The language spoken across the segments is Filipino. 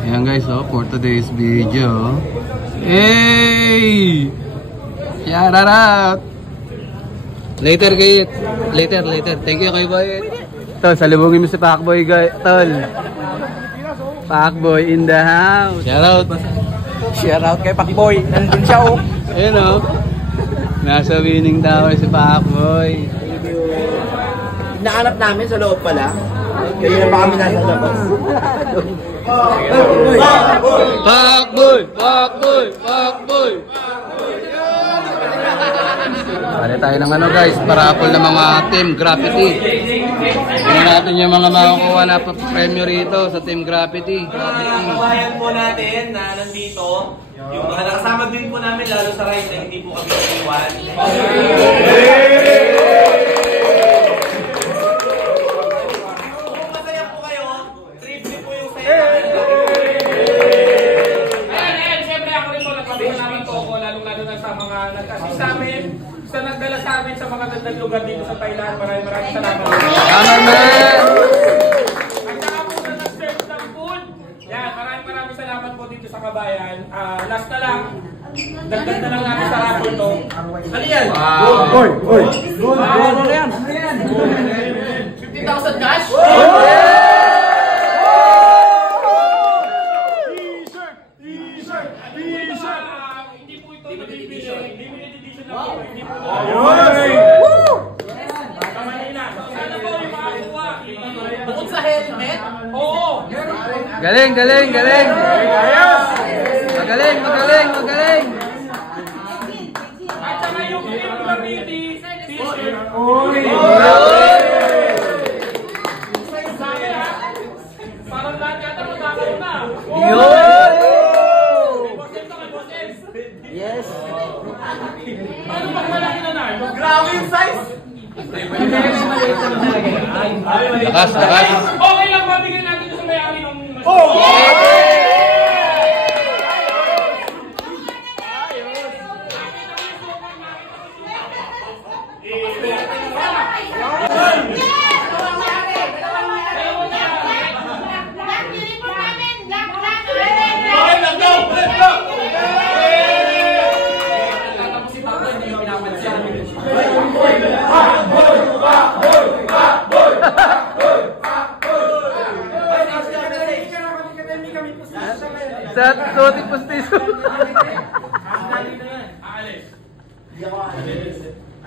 Ayan guys, oh, for today's video. Hey! Shout out! Later guys. Later. Thank you kay Boy. Tol, salubungin mo si Pacboy guys. Tol. Pacboy in the house. Shout out. Shout out kay Pacboy. Nandun siya oh. Ayun oh. Nasa winning tower si Pacboy. Naanap namin sa loob pala. Kaya na pa kami nasa labas. Pacboy! Pali tayo ng ano guys, parapol ng mga Team Graffiti. Tingnan natin yung mga makukuha na premyo rito sa Team Graffiti. Mga kabayan po natin na nandito, yung mga nakasama din po namin lalo sa ride na hindi po kami naiwan. Kung masaya po kayo, triple po yung saya. Ayan, siyempre ako rin po nagpapita namin po ako, lalong-lalo na sa mga nag-assist sa amin, sa nagdala sa amin sa mga gandang lugar dito sa Thailand. Maraming salamat. Ang saka po na nag-serve ng food. Yan, maraming salamat po dito sa kabayan. Last na lang, dagdag na lang namin sa raffle to. Ano yan? Oy! Ano na yan? 50,000 cash? Hindi po ito nabibili. Limited edition na po. Hindi po sana po yung makakuha. Bukod sa helmet? Oo. Galing! Magaling! At saka yung Team Graffiti t-shirt. Sabi ha? Parang lahat yata magkakaroon na. Yun! Boses na kay boses. Yes! Paano pag malaki na na? Grabe yung size! Lakas! Okay lang ba bigyan natin sa may-ari ng... Sa suotin postiso.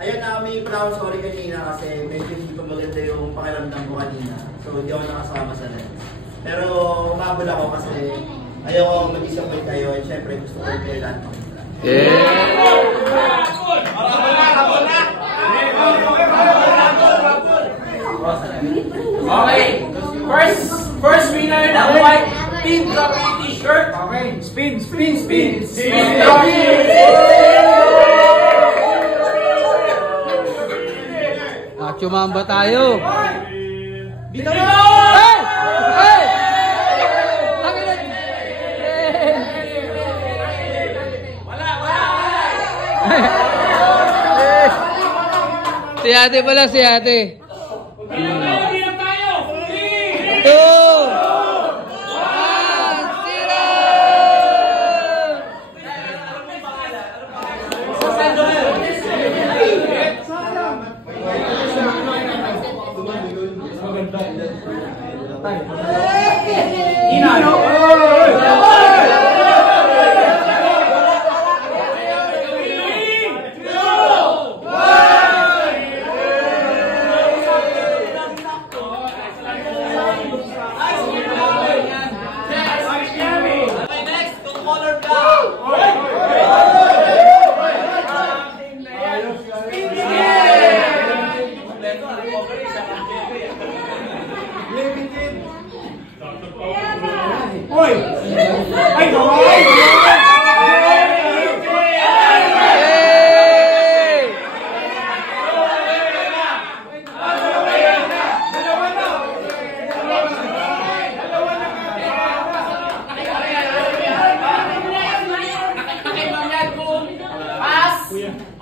Ayun na, may flower sorry kanina kasi medyo hindi pa maganda yung pakiramdam ko kanina. So hindi ako nakasama sa lens. Pero umabot ako kasi ayoko mag-disappoint kayo and syempre gusto ko kayo lahat makita. Okay. First winner ng white Team Graffiti t-shirt. Okay. Spin. Chumamba tayo. Dito! Wala. Si ate pala, si ate. Bilang tayo. 2 1 0.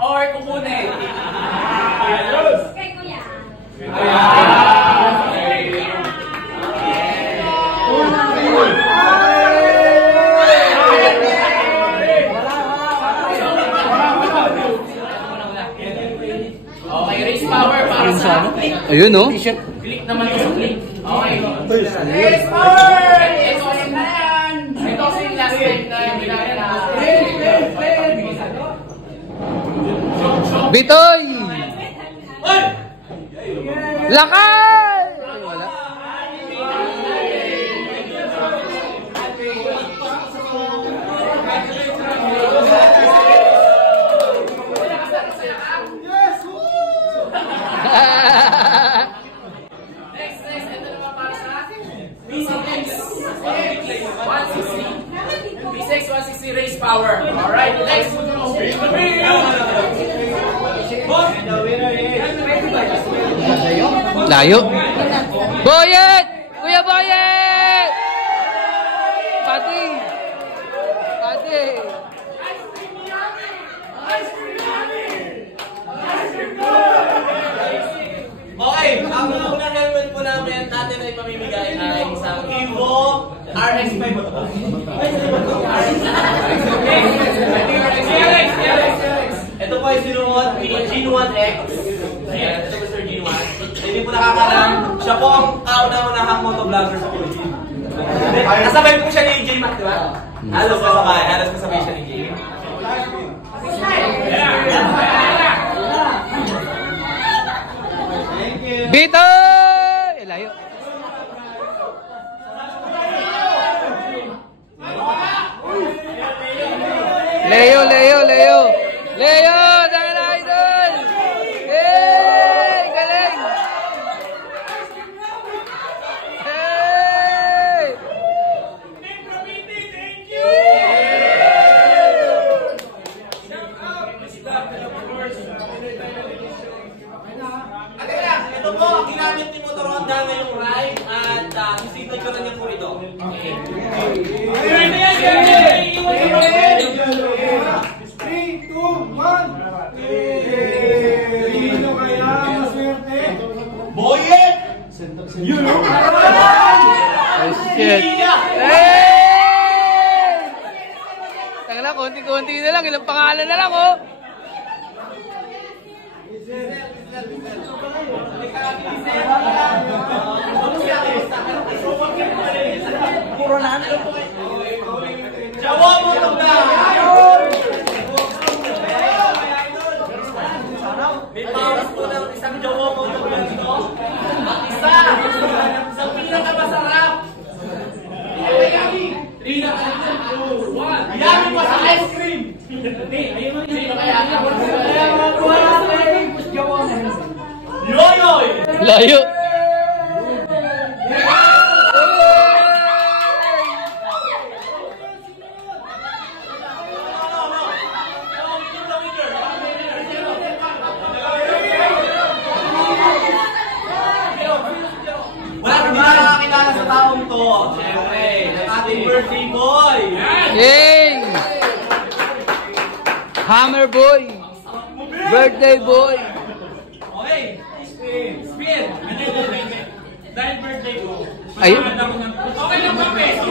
Or kukunin. Kay Kuya. Ayun, no? Click naman ito sa click. Okay. Race power! Ito na yan. Ito kasi yung last time na yung binaya na. Bitoy! Lakay! Ay, wala. Next, ito naman para sa B6 160. B6 160 race power. Alright, next. Layo. Boyet! Kuya Boyet! Pati! Pati! Okay, ang unang helmet po namin natin ay pamimigay ay isang Evo RX5 ba ito? Ito po ay sinuot ni Gene1X. Ayan, ito po Sir Gene1. Hindi po nakakalam, siya po ang kauna-unahang motovlogger sa Pilipinas. Kasabay po siya ni J-Mac, di ba? Halos kasabay siya ni J-Mac. Bitoy! Layo. Leo, Leo, Leo. Leo, dahil na idol. Hey, galing. Hey. Ito po, ang ginamit ni Motor Honda ngayong ride at signature niya po ito. Okay. 3, 2, 1. Sino kaya maswerte? Boyet! Oh, shit. Hey! Tanga na, konti-konti na lang. Ilang pangalan na lang, oh. Puro na. Jawa mo ito na! May pawas po ng isang Jawa mo ito na ito. At isa sa pinakamasarap. Yummy pa sa ice cream! Yoyoy! Layo. Wala na makakakilala sa taong to. Siyempre, ang ating birthday boy. Yay! Hammer boy. Birthday boy. Okay. Spin. Dahil birthday ko. Ay. Okay lang ba, peso?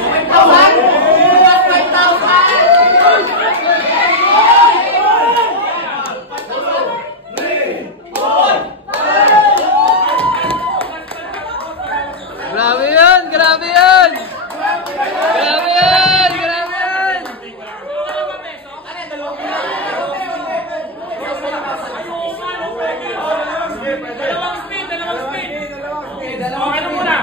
Grabe yan! Grabe yan! Grabe yan! Grabe yan! Dalawang spin. Okay na muna.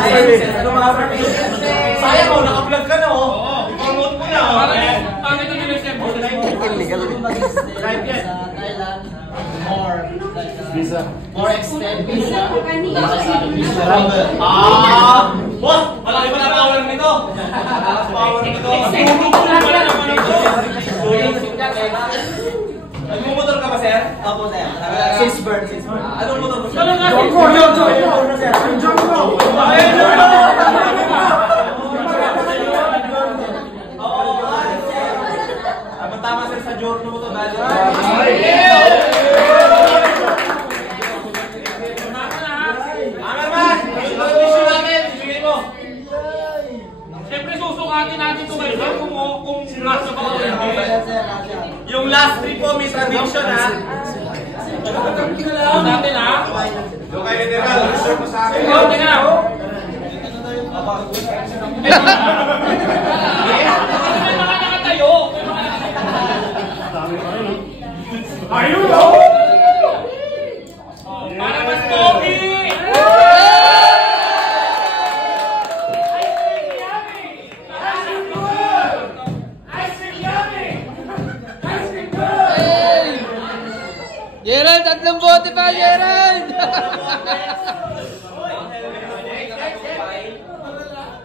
bayan. Anong mga sayang mo, naka-vlog ka na oh. I-promote mo na oh. Bakit ito nila siya? Drive yan. More extended visa. Boss, malaki pala power nito. Power nito. Nagmumotor ka ba, sir? Opo, sir. Sisburn. Anong motor mo, sir? Tama sir sa Jorno mo to dahil. Amerman! Issue natin! Ibigay mo! Siyempre susukatin natin ito kayo kung nasa ba o hindi. Yung last three po may tradition ha. Ito natin ha. Yung kay General, reserve mo sa akin. Ikaw, tingnan. May mga nakatayo. Ayun! Para mas pogi! Gerald, 3 bote pa, Gerald!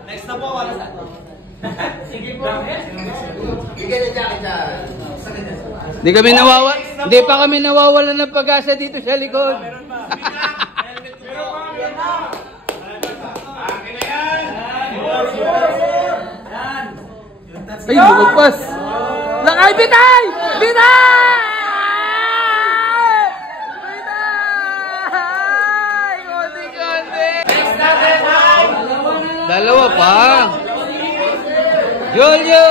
Next na po, ano sa? Sige po. Bigyan niya jacket dyan. Hindi pa kami nawawalan ng pag-asa dito sa likod. Ay, lumagpas! Lakay, bitay! Bitay! Bitay! Konti-konti! Dalawa pa! Julio!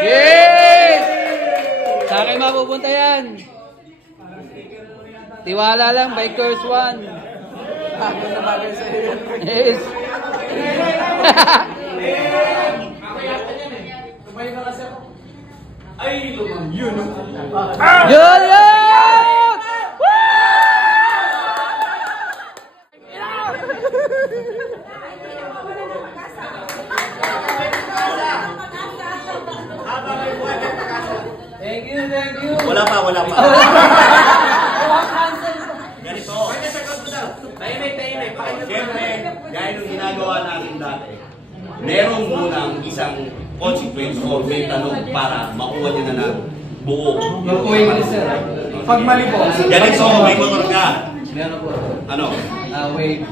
Yes! Sa akin mapupunta yan. Tiwala lang, Bikers 1. Yes. Ay, lumang yun. Julio! Wala pa. Ganito. Tahimik. Siyempre, gaya nung ginagawa natin dati, meron munang isang consequence or may tanong para makuha niya na ng buo. Pag mali po. Ganito, may motor ka. Meron po. Ano? Wait.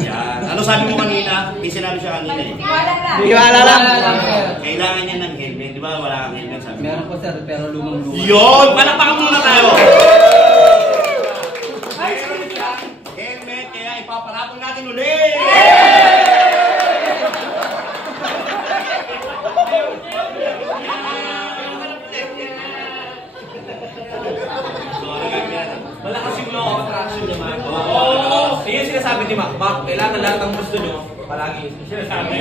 Yan. Ano sabi mo kanina? May sinabi siya kanina eh. Tiwala lang. Kailangan niya ng helmet. Di ba wala kang helmet? Sabi mo. Meron po sir, pero lumang-luma. Yun! Palakpakan muna tayo! Meron siyang helmet, kaya ipaparapon natin ulit! Malakas yung law of attraction niya, Mac. Oo! Yun sinasabi ni Mac. Mac, kailangan lahat ng gusto nyo, palagi sinasabi.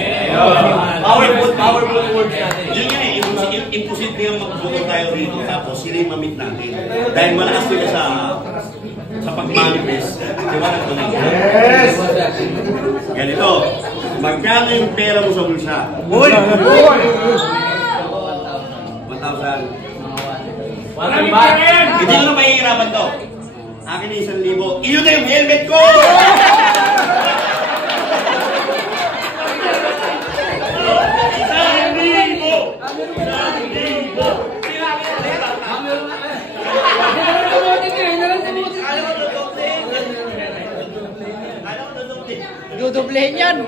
Powerful words natin. Yun nga eh, imposible yung mag-vote tayo rito, tapos sila yung mamit natin. Dahil malakas sila sa pag-manifest. Di ba nagtuloy? Yes! Ganito, magkano yung pera mo sa bulsa? 1,000. 1,000. Hindi ko na mahihirapan to. Akin na 1,000. Iyo na yung helmet ko! Dudublehin yan.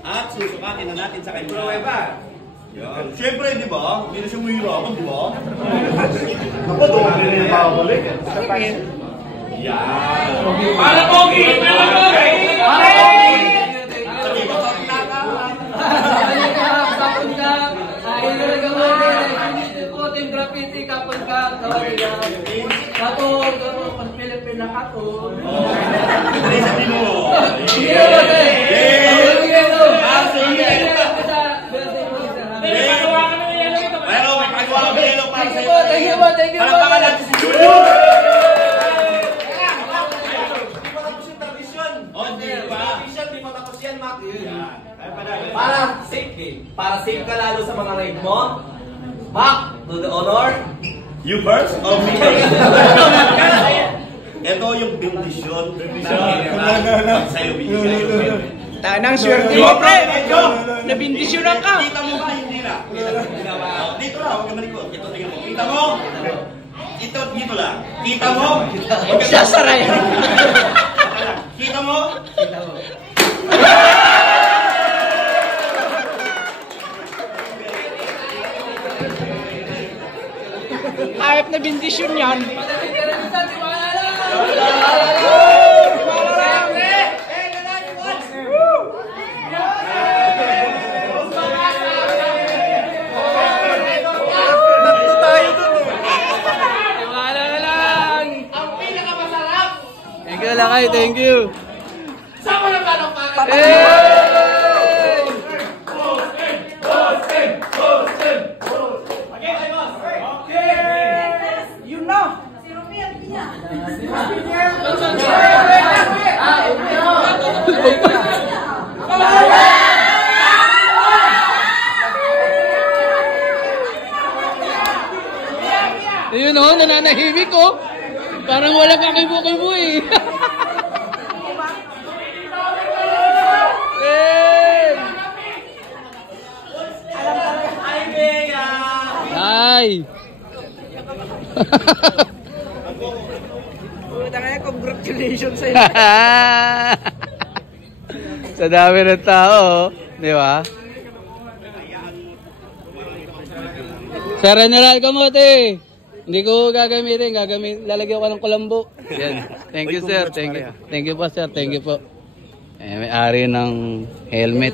At susukatin na natin sa kanya. Siyempre, di ba? Hindi na siya mahirapan, di ba? Naku, doon na rin yung pabalik. Yan. Para pogi! Para pogi! Graffiti kapon ka, katong, pag Pilipina katong. Sabi mo. Yeah! Para safe ka lalo sa mga raid mo. Mac, do the honor. You first? O me? Ito yung bendisyon. Sa'yo binigay. Tanang swerte mo, pre! Nabindisyonan ka! Kita mo ba? Hindi na. Dito lang, huwag ka malikot. Ito, tingin mo. Kita mo? Dito lang. Kita mo? Sasaray! Kita mo? Kita mo. Hayop na bendisyon yan. Thank you, Lakay. Thank you. Sama na ba ng pangalan? Yun na. Ayun o, nananahimik o. Parang wala kakibo-kibo eh. Ay! Congratulations sa'yo. Sa dami ng tao, di ba? Sir General Kamote, hindi ko gagamitin, lalagyan ko ng kulambo. Yan. Thank you, sir. Thank you. Thank you po, sir. Thank you po. May-ari ng helmet.